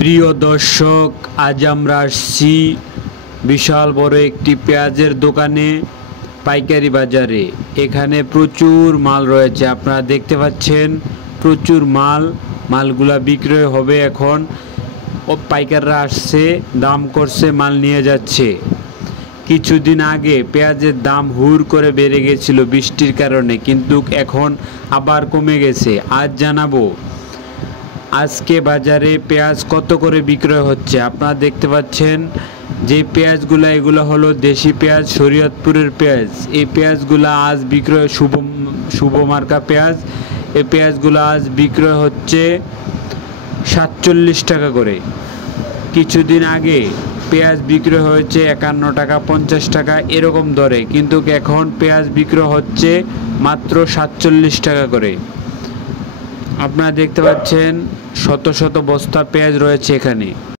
প্রিয় দর্শক, আজ আমরা আসছি বিশাল বড় একটি পেঁয়াজের দোকানে, পাইকারি বাজারে। এখানে প্রচুর মাল রয়েছে, আপনারা দেখতে পাচ্ছেন প্রচুর মালগুলা বিক্রয় হবে এখন। পাইকাররা আসছে, দাম করছে, মাল নিয়ে যাচ্ছে। কিছুদিন আগে পেঁয়াজের দাম হুড় করে বেড়ে গেছিল বৃষ্টির কারণে, কিন্তু এখন আবার কমে গেছে। আজ জানাবো আজকে বাজারে পেঁয়াজ কত করে বিক্রয় হচ্ছে। আপনারা দেখতে পাচ্ছেন যে পেঁয়াজগুলো, এগুলো হলো দেশি পেঁয়াজ, শরীয়তপুরের পেঁয়াজ। এই পেঁয়াজগুলো আজ বিক্রয় শুভ মার্কা পেঁয়াজ। এই পেঁয়াজগুলো আজ বিক্রয় হচ্ছে 47 টাকা করে। কিছুদিন আগে পেঁয়াজ বিক্রয় হয়েছে 51 টাকা, 50 টাকা এরকম দরে, কিন্তু এখন পেঁয়াজ বিক্রয় হচ্ছে মাত্র 47 টাকা করে। আপনারা দেখতে পাচ্ছেন শত শত বস্তা পেঁয়াজ রয়েছে এখানে।